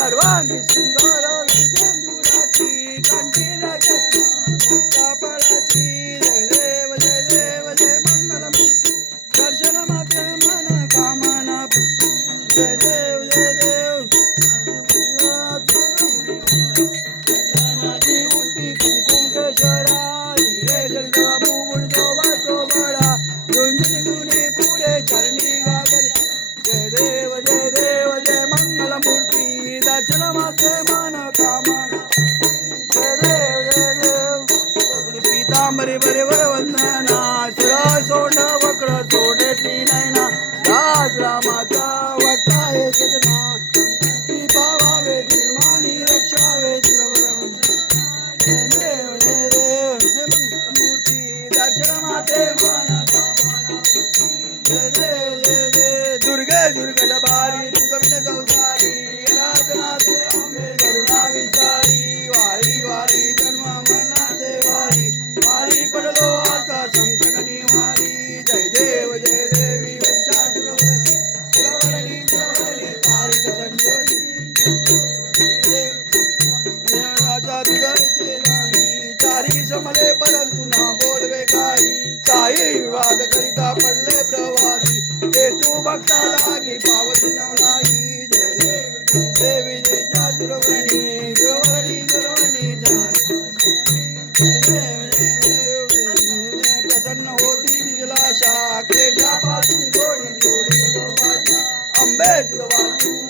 सर्वांगी शृंगारा विंदुराची कंठीला మరి మరి వర వందనా సురా సోడ వక్ర సోడటి నైనా దాస్ రామాత వట్టాయే సజనా ఈ పావావే దిమాని రక్షావే సురవరం హే దేవ్ హే దేవ్ హే మూర్తి దర్శనమాతే మాన కామన హే దేవ్ समले परंतु ना बोलवे काही काही विवाद करिता पडले प्रवाही ते तू बघता लागी पावती नाही देवी जयच्या दुरवणी दुरवणी दुरवणी प्रसन्न होती निजलाशा क्लेशापासून गोडी जोडी अंबे तुला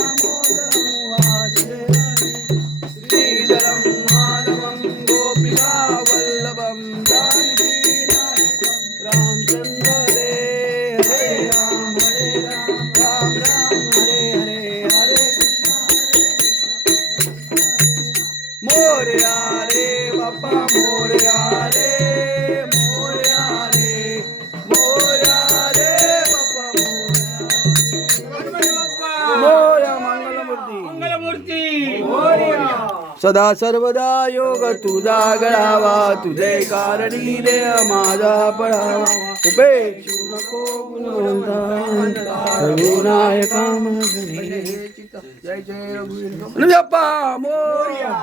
amor. सदा सर्वदा योग तुझा घडावा तुझे कारणी देह माझा पळावा. उपेक्षू नको गुणवंता जय जय रघुवीर